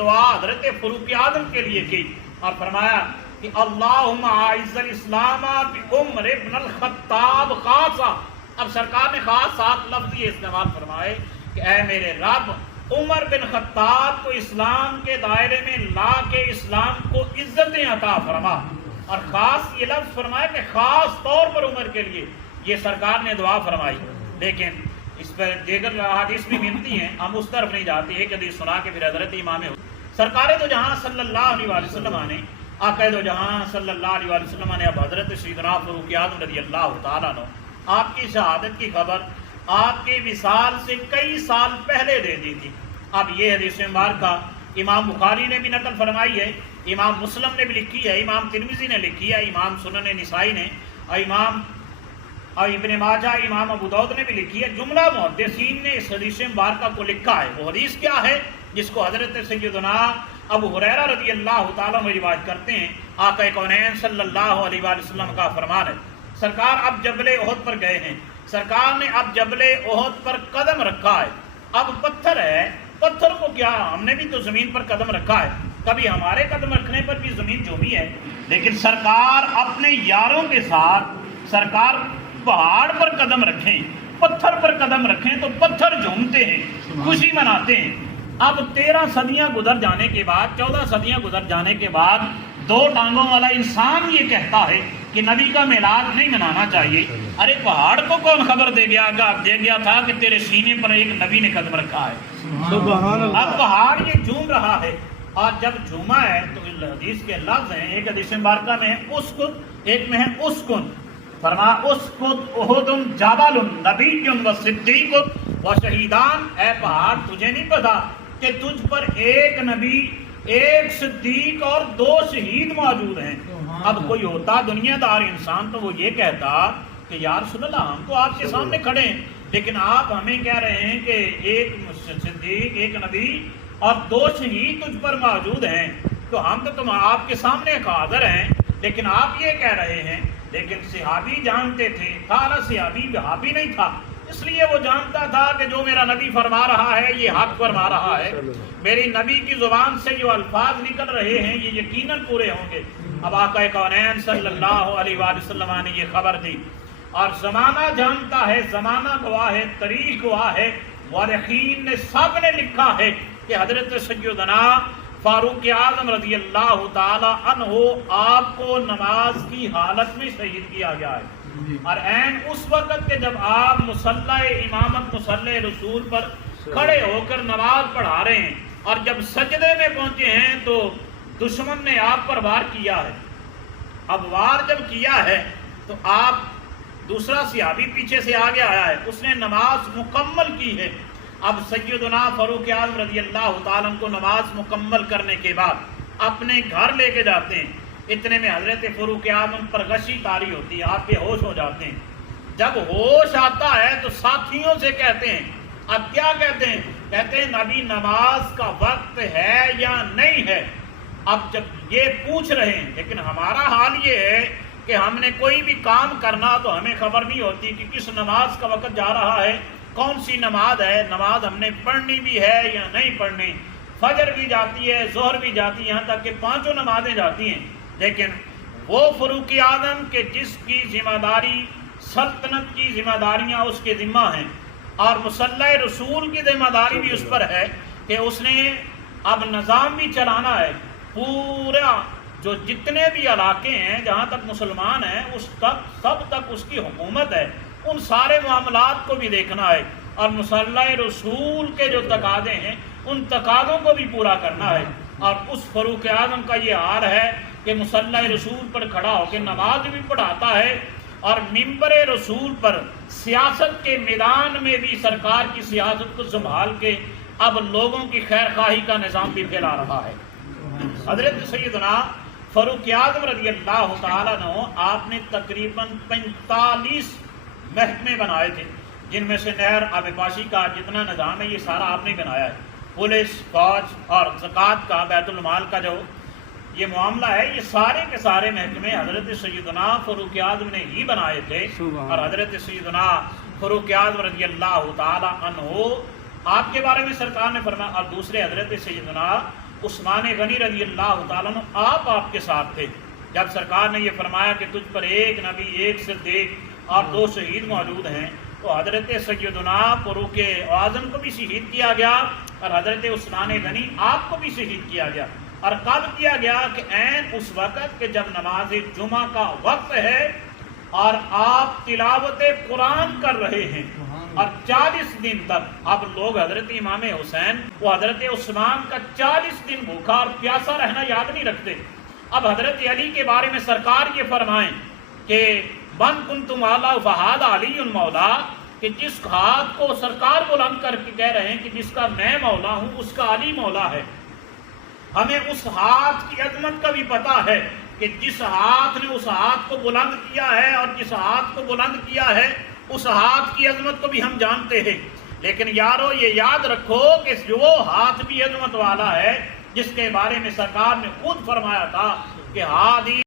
دعا حضرت فاروق اعظم کے لیے کی اور فرمایا کہ اللہم اعز الاسلام بعمر بن الخطاب خاصا. اب سرکار نے خاص 7 لفظ یہ استعمال فرمائے کہ اے میرے رب عمر بن خطاب کو اسلام کے دائرے میں لا کے اسلام کو عزتیں عطا فرما. اور خاص یہ لفظ فرمایا کہ خاص طور پر عمر کے لیے یہ سرکار نے دعا فرمائی. لیکن اس پر دیگر حدیث بھی ملتی ہیں، ہم اس طرف نہیں جاتے. ایک حدیث سنا کے پھر حضرت امام سرکار دو جہاں صلی اللہ علیہ وسلم نے آقا دو جہاں صلی اللہ علیہ وسلم نے اب حضرت سیدنا فاروق اعظم رضی اللہ تعالیٰ عنہ آپ کی شہادت کی خبر آپ کے وصال سے کئی سال پہلے دے دی تھی. اب یہ حدیث مبارکہ امام بخاری نے بھی نقل فرمائی ہے، امام مسلم نے بھی لکھی ہے، امام ترمذی نے لکھی ہے، امام سنن نسائی نے اور ابن ماجہ امام ابو داؤد نے بھی لکھی ہے. جملہ محدثین نے اس حدیث مبارکہ کو لکھا ہے. وہ حدیث کیا ہے؟ جس کو حضرت سیدنا ابو ہریرہ رضی اللہ تعالیٰ عنہ روایت کرتے ہیں. آقا کونین صلی اللہ علیہ وسلم کا فرمان ہے، سرکار اب جبل احد پر گئے ہیں. سرکار نے اب جبل احد پر قدم رکھا ہے. اب پتھر ہے، پتھر کو کیا، ہم نے بھی تو زمین پر قدم رکھا ہے، کبھی ہمارے قدم رکھنے پر بھی زمین جھومی ہے. لیکن سرکار اپنے یاروں کے ساتھ سرکار پہاڑ پر قدم رکھیں، پتھر پر قدم رکھیں تو پتھر جھومتے ہیں، خوشی مناتے ہیں. اب 13 صدیاں گزر جانے کے بعد 14 صدیاں گزر جانے کے بعد 2 ٹانگوں والا انسان یہ کہتا ہے کہ نبی کا میلاد نہیں منانا چاہیے. ارے پہاڑ کو کون خبر دے گیا تھا کہ تیرے سینے پر ایک نبی نے قدم رکھا ہے. اب پہاڑ یہ جھوم رہا ہے، اور جب جھوما ہے تو حدیث کے لفظ ہیں، ایک حدیث مبارکہ میں ہے اسکت، ایک میں ہے اسکن. فرما اسکت احد جبل نبی و صدیق و شہیدان. اے پہاڑ تجھے نہیں پتا کہ تجھ پر ایک نبی، ایک صدیق اور 2 شہید موجود ہیں. اب کوئی ہوتا دنیا دار انسان تو وہ یہ کہتا کہ یا رسول اللہ ہم تو آپ کے سامنے کھڑے ہیں، لیکن آپ ہمیں کہہ رہے ہیں کہ ایک صدیق، ایک نبی اور 2 شہید تجھ پر موجود ہیں، تو ہم تو تم آپ کے سامنے حاضر ہیں، لیکن آپ یہ کہہ رہے ہیں. لیکن صحابی جانتے تھے، تھا صحابی وہابی نہیں تھا، اس لیے وہ جانتا تھا کہ جو میرا نبی فرما رہا ہے یہ حق فرما رہا ہے، میری نبی کی زبان سے جو الفاظ نکل رہے ہیں یہ یقیناً پورے ہوں گے. اب آقا کونین صلی اللہ علیہ وسلم نے یہ خبر دی، اور زمانہ جانتا ہے، زمانہ گواہ ہے، تاریخ گواہ ہے، مورخین نے سب نے لکھا ہے کہ حضرت سیدنا فاروق اعظم رضی اللہ تعالی عنہ آپ کو نماز کی حالت میں شہید کیا گیا ہے. اور عین اس وقت کے جب آپ مصلی امامت مصلی رسول پر کھڑے ہو کر نماز پڑھا رہے ہیں، اور جب سجدے میں پہنچے ہیں تو دشمن نے آپ پر وار کیا ہے. اب وار جب کیا ہے تو آپ دوسرا صحابی پیچھے سے آگے آیا ہے، اس نے نماز مکمل کی ہے. اب سیدنا فاروق اعظم رضی اللہ تعالیٰ کو نماز مکمل کرنے کے بعد اپنے گھر لے کے جاتے ہیں. اتنے میں حضرت فاروق اعظم پر غشی طاری ہوتی ہے، آپ بے ہوش ہو جاتے ہیں. جب ہوش آتا ہے تو ساتھیوں سے کہتے ہیں، اب کیا کہتے ہیں؟ کہتے ہیں نبی نماز کا وقت ہے یا نہیں ہے. اب جب یہ پوچھ رہے ہیں، لیکن ہمارا حال یہ ہے کہ ہم نے کوئی بھی کام کرنا تو ہمیں خبر نہیں ہوتی کہ کس نماز کا وقت جا رہا ہے، کون سی نماز ہے، نماز ہم نے پڑھنی بھی ہے یا نہیں پڑھنی. فجر بھی جاتی ہے، ظہر بھی جاتی ہے، یہاں تک کہ 5 نمازیں جاتی ہیں. لیکن وہ فاروق اعظم کے جس کی ذمہ داری، سلطنت کی ذمہ داریاں اس کے ذمہ ہیں، اور مصلی رسول کی ذمہ داری بھی اس پر ہے کہ اس نے اب نظام بھی چلانا ہے. پورا جو جتنے بھی علاقے ہیں جہاں تک مسلمان ہیں اس تک سب تک اس کی حکومت ہے، ان سارے معاملات کو بھی دیکھنا ہے، اور مصلی رسول کے جو تقاضے ہیں ان تقاضوں کو بھی پورا کرنا ہے. اور اس فاروق اعظم کا یہ حال ہے کہ مصلی رسول پر کھڑا ہو کے نماز بھی پڑھاتا ہے، اور ممبر رسول پر سیاست کے میدان میں بھی سرکار کی سیاست کو سنبھال کے اب لوگوں کی خیر خواہی کا نظام بھی پھیلا رہا ہے. حضرت سیدنا فاروق اعظم رضی اللہ تعالیٰ عنہ آپ نے تقریباً 45 محکمے بنائے تھے، جن میں سے نہر آبپاشی کا جتنا نظام ہے یہ سارا آپ نے بنایا ہے. پولیس، فوج اور زکوٰۃ کا، بیت المال کا جو یہ معاملہ ہے، یہ سارے کے سارے محکمے حضرت سیدنا فاروق اعظم نے ہی بنائے تھے. اور حضرت سیدنا فاروق اعظم رضی اللہ تعالی عنہ آپ کے بارے میں سرکار نے فرمایا، اور دوسرے حضرت سیدنا عثمان غنی رضی اللہ تعالیٰ عنہ آپ کے ساتھ تھے جب سرکار نے یہ فرمایا کہ تجھ پر ایک نبی، ایک صدیق اور 2 شہید موجود ہیں، تو حضرت سیدنا فاروق اعظم کو بھی شہید کیا گیا اور حضرت عثمان غنی آپ کو بھی شہید کیا گیا۔ اور کب کیا گیا؟ کہ عین اس وقت کہ جب نماز جمعہ کا وقت ہے اور آپ تلاوت قرآن کر رہے ہیں، اور 40 دن تک اب لوگ حضرت امام حسین وہ حضرت عثمان کا 40 دن بھوکا اور پیاسا رہنا یاد نہیں رکھتے۔ اب حضرت علی کے بارے میں سرکار یہ فرمائیں کہ من کنتم اعلیٰ فہذا علی مولا، کہ جس ہاتھ کو سرکار بلند کر کے کہہ رہے ہیں کہ جس کا میں مولا ہوں اس کا علی مولا ہے۔ ہمیں اس ہاتھ کی عظمت کا بھی پتہ ہے کہ جس ہاتھ نے اس ہاتھ کو بلند کیا ہے اور جس ہاتھ کو بلند کیا ہے اس ہاتھ کی عظمت کو بھی ہم جانتے ہیں، لیکن یارو یہ یاد رکھو کہ جو ہاتھ بھی عظمت والا ہے جس کے بارے میں سرکار نے خود فرمایا تھا کہ ہادی